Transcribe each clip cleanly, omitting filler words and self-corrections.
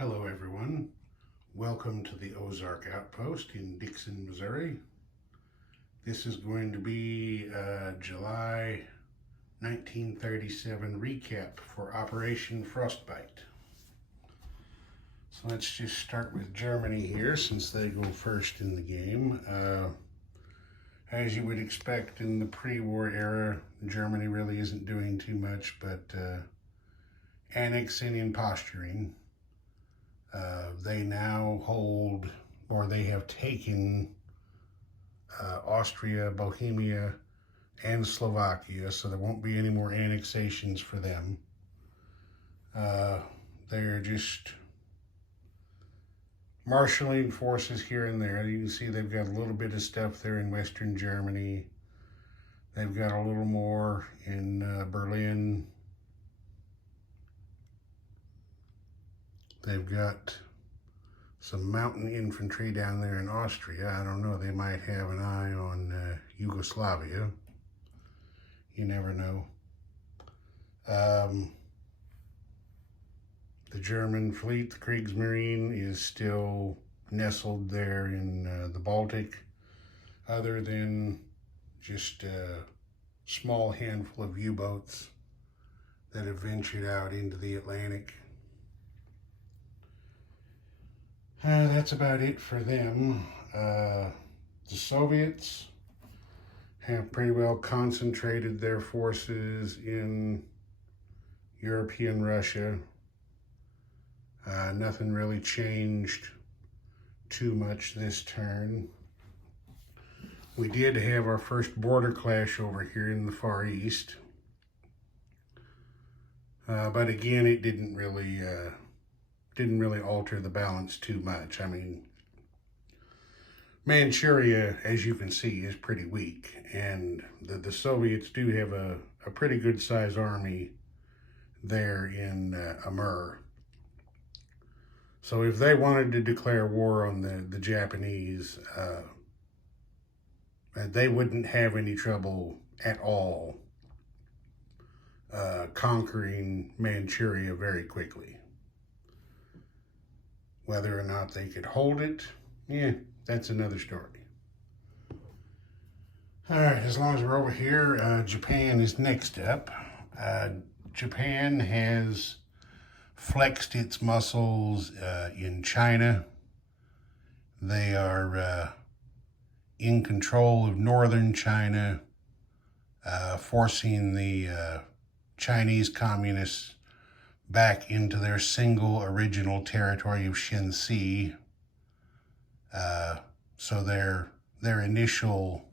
Hello everyone, welcome to the Ozark Outpost in Dixon, Missouri. This is going to be a July 1937 recap for Operation Frostbite. So let's just start with Germany here since they go first in the game. As you would expect in the pre-war era, Germany really isn't doing too much but annexing and posturing. They now hold, or they have taken Austria, Bohemia, and Slovakia, so there won't be any more annexations for them. They're just marshaling forces here and there. You can see they've got a little bit of stuff there in Western Germany. They've got a little more in Berlin. They've got some mountain infantry down there in Austria. I don't know, they might have an eye on Yugoslavia. You never know. The German fleet, the Kriegsmarine, is still nestled there in the Baltic, other than just a small handful of U-boats that have ventured out into the Atlantic. That's about it for them. The Soviets have pretty well concentrated their forces in European Russia. Nothing really changed too much this turn. We did have our first border clash over here in the Far East. But again, it didn't really alter the balance too much. I mean, Manchuria, as you can see, is pretty weak, and the Soviets do have a pretty good size army there in Amur. So if they wanted to declare war on the Japanese, they wouldn't have any trouble at all conquering Manchuria very quickly. Whether or not they could hold it, yeah, that's another story. All right, as long as we're over here, Japan is next up. Japan has flexed its muscles in China. They are in control of northern China, forcing the Chinese communists back into their single original territory of Shenxi. So their initial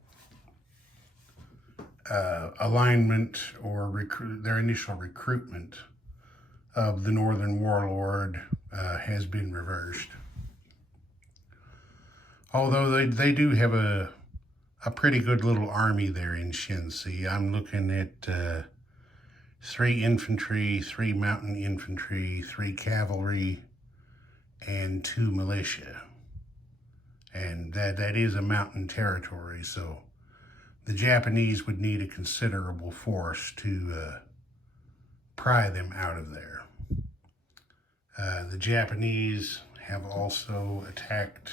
alignment or their initial recruitment of the northern warlord has been reversed. Although they do have a pretty good little army there in Shenxi. I'm looking at 3 infantry, 3 mountain infantry, 3 cavalry, and 2 militia. And that is a mountain territory, so the Japanese would need a considerable force to pry them out of there. The Japanese have also attacked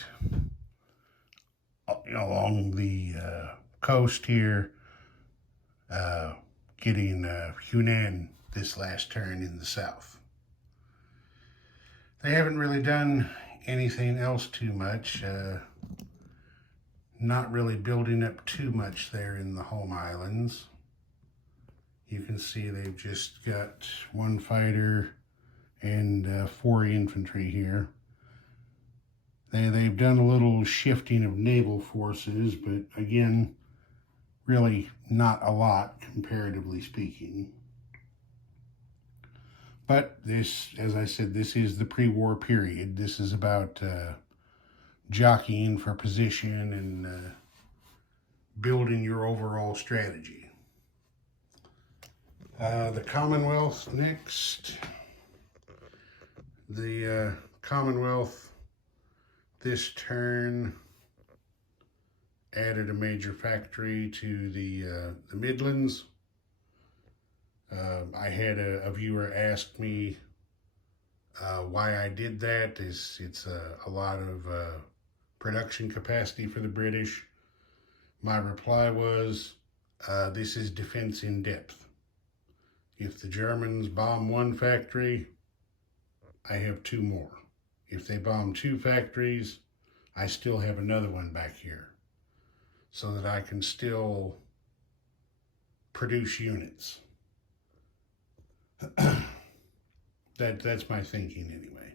along the coast here, getting Hunan this last turn in the south. They haven't really done anything else too much. Not really building up too much there in the home islands. You can see they've just got 1 fighter and 4 infantry here. They've done a little shifting of naval forces, but again, really not a lot, comparatively speaking. But this, as I said, this is the pre-war period. This is about jockeying for position and building your overall strategy. The Commonwealth next. The Commonwealth this turn added a major factory to the Midlands. I had a viewer ask me Why I did that is it's a lot of production capacity for the British. My reply was, this is defense in depth. If the Germans bomb one factory, I have two more. If they bomb two factories, I still have another one back here, so that I can still produce units. That's my thinking anyway.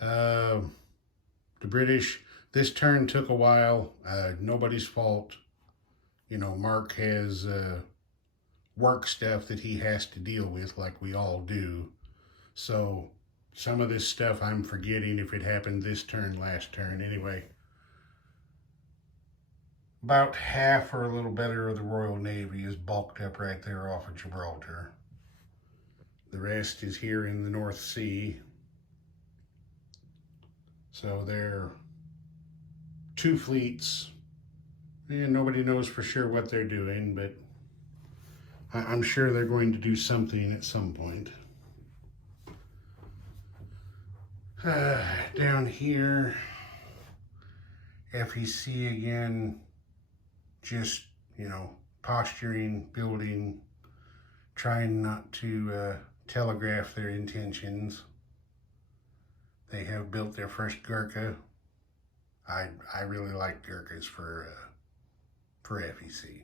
The British, this turn took a while. Nobody's fault. You know, Mark has work stuff that he has to deal with, like we all do. So some of this stuff I'm forgetting if it happened this turn, last turn. Anyway, about half or a little better of the Royal Navy is bulked up right there off of Gibraltar. The rest is here in the North Sea. So they're two fleets, and nobody knows for sure what they're doing, but I'm sure they're going to do something at some point. Down here, FEC again, just, you know, posturing, building, trying not to telegraph their intentions. They have built their first Gurkha. I really like Gurkhas for FEC.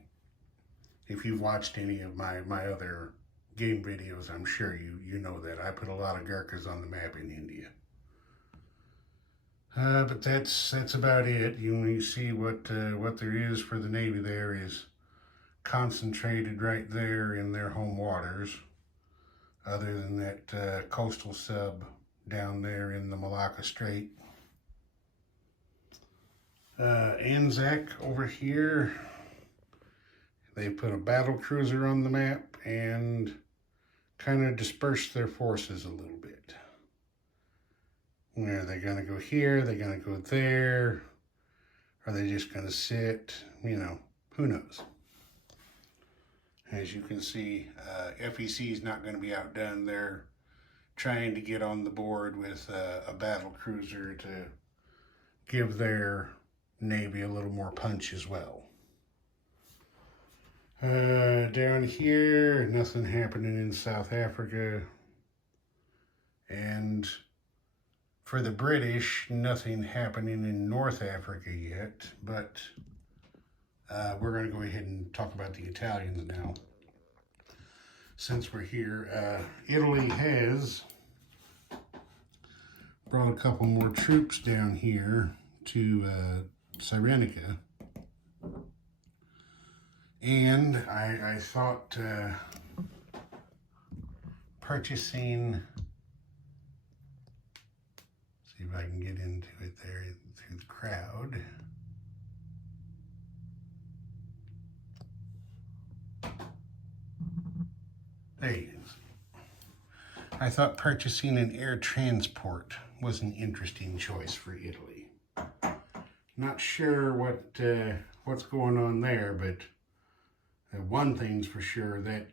If you've watched any of my other game videos, I'm sure you know that. I put a lot of Gurkhas on the map in India. But that's about it. You see what there is for the Navy there is concentrated right there in their home waters, other than that coastal sub down there in the Malacca Strait. Anzac over here, they put a battle cruiser on the map and kind of dispersed their forces a little bit. Are they going to go here? Are they going to go there? Are they just going to sit? You know, who knows? As you can see, FEC is not going to be outdone. They're trying to get on the board with a battle cruiser to give their Navy a little more punch as well. Down here, nothing happening in South Africa. And for the British, nothing happening in North Africa yet, but we're going to go ahead and talk about the Italians now. Since we're here, Italy has brought a couple more troops down here to Cyrenaica. And I thought purchasing, see if I can get into it there through the crowd. There you go. I thought purchasing an air transport was an interesting choice for Italy. Not sure what's going on there, but one thing's for sure, that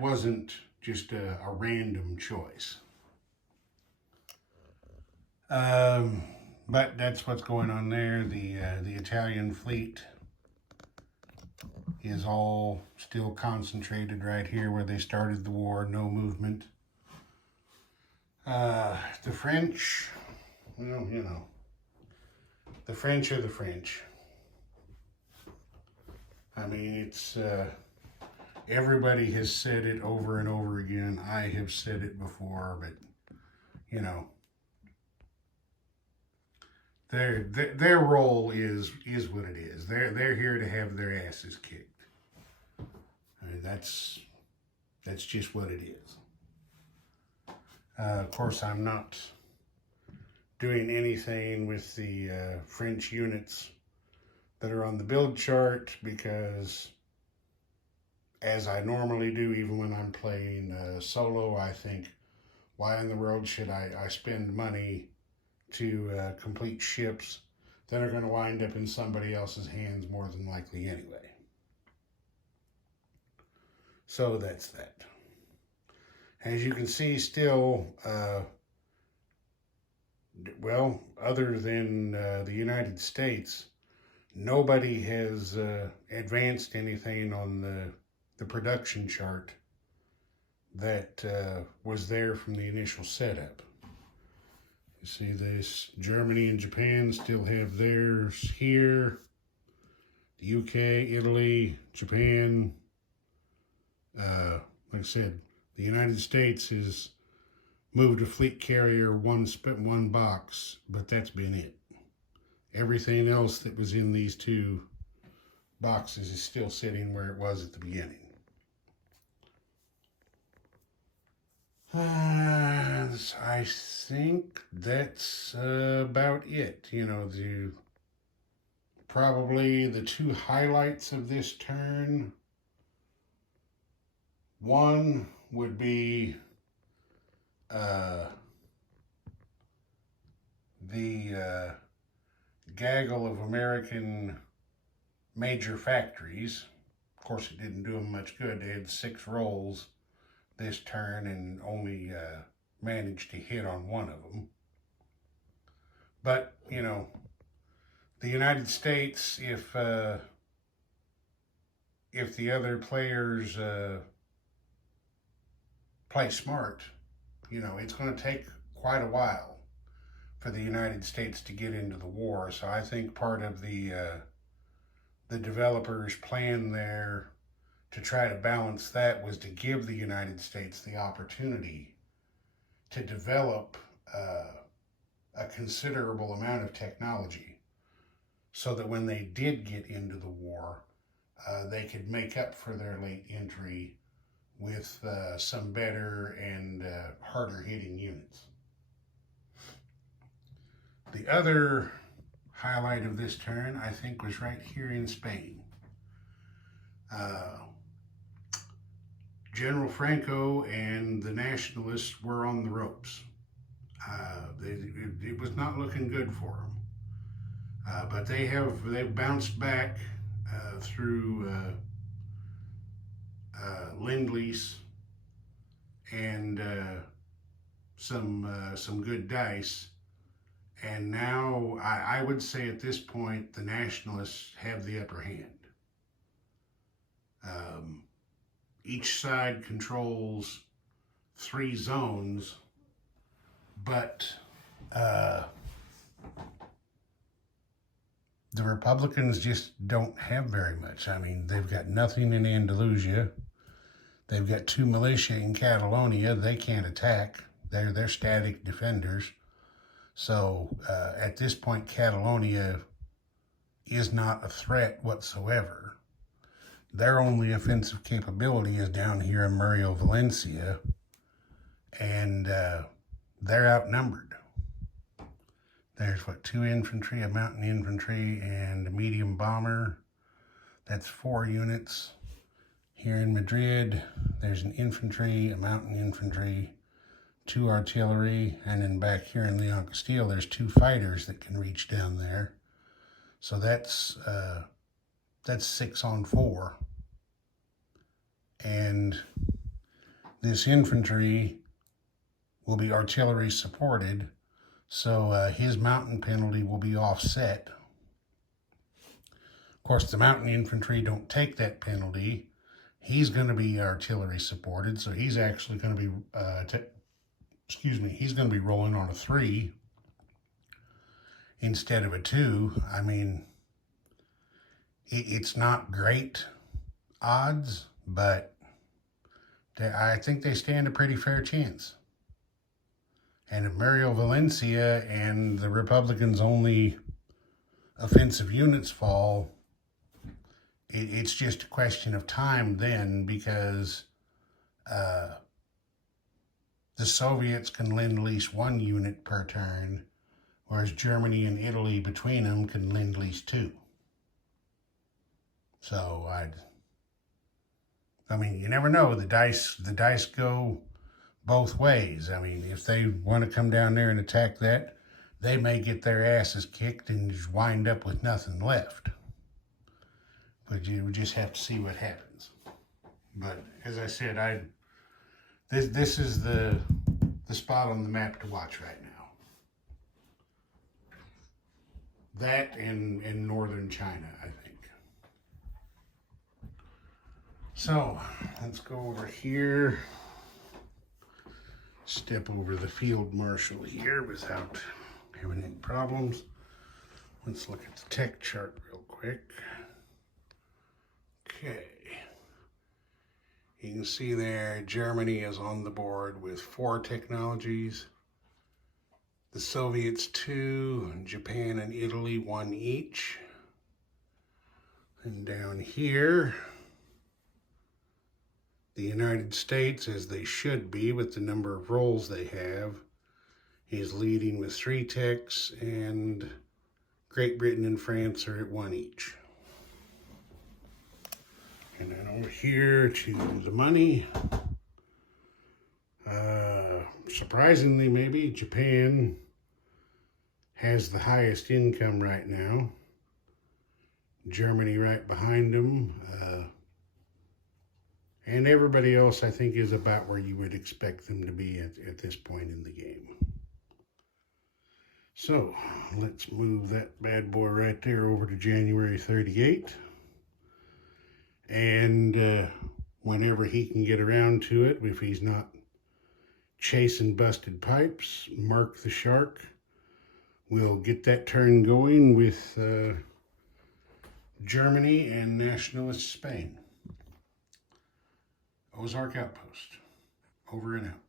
wasn't just a random choice. But that's what's going on there. The Italian fleet is all still concentrated right here where they started the war, no movement. The French, well, you know, the French are the French. I mean, it's, everybody has said it over and over again. I have said it before, but, you know, their role is what it is. They're here to have their asses kicked. I mean, that's just what it is. Of course, I'm not doing anything with the French units that are on the build chart because, as I normally do, even when I'm playing solo, I think, why in the world should I spend money to complete ships that are going to wind up in somebody else's hands more than likely anyway. So that's that. As you can see, still, well, other than the United States, nobody has advanced anything on the production chart that was there from the initial setup. You see this, Germany and Japan still have theirs here. The UK, Italy, Japan, like I said, the United States has moved a fleet carrier one box, but that's been it. Everything else that was in these two boxes is still sitting where it was at the beginning. I think that's about it. You know, probably the two highlights of this turn. One would be the gaggle of American major factories. Of course, it didn't do them much good. They had 6 rolls this turn and only managed to hit on one of them. But, you know, the United States, if the other players play smart, you know, it's going to take quite a while for the United States to get into the war. So I think part of the developers' plan there to try to balance that was to give the United States the opportunity to develop a considerable amount of technology so that when they did get into the war, they could make up for their late entry with some better and harder hitting units. The other highlight of this turn, I think, was right here in Spain. General Franco and the Nationalists were on the ropes. It was not looking good for them. But they've bounced back through Lend-Lease and some good dice. And now I would say at this point the Nationalists have the upper hand. Each side controls 3 zones, but the Republicans just don't have very much. I mean, they've got nothing in Andalusia. They've got 2 militia in Catalonia. They can't attack. They're static defenders. So at this point, Catalonia is not a threat whatsoever. Their only offensive capability is down here in Murrieta, Valencia, and they're outnumbered. There's 2 infantry, a mountain infantry, and a medium bomber. That's 4 units. Here in Madrid, there's an infantry, a mountain infantry, 2 artillery, and then back here in Leon Castile, there's 2 fighters that can reach down there. So that's 6 on 4. And this infantry will be artillery supported, so his mountain penalty will be offset. Of course, the mountain infantry don't take that penalty. He's going to be artillery supported, so he's actually going to be, he's going to be rolling on a 3 instead of a 2. I mean, it's not great odds, but I think they stand a pretty fair chance. And if Murrieta, Valencia and the Republicans' only offensive units fall, it's just a question of time then, because the Soviets can Lend-Lease 1 unit per turn, whereas Germany and Italy between them can Lend-Lease 2. So I mean, you never know. The dice go both ways. I mean, if they want to come down there and attack that, they may get their asses kicked and just wind up with nothing left. But you just have to see what happens. But as I said, This is the spot on the map to watch right now. That and northern China, I think. So let's go over here. Step over the field marshal here without having any problems. Let's look at the tech chart real quick. Okay. You can see there, Germany is on the board with 4 technologies. The Soviets 2, Japan and Italy 1 each. And down here, the United States, as they should be with the number of roles they have, is leading with 3 techs, and Great Britain and France are at 1 each. And then over here to the money. Surprisingly, maybe, Japan has the highest income right now. Germany right behind them. And everybody else, I think, is about where you would expect them to be at this point in the game. So, let's move that bad boy right there over to January 38. And whenever he can get around to it, if he's not chasing busted pipes, Mark the Shark will get that turn going with Germany and nationalist Spain. Ozark Outpost, over and out.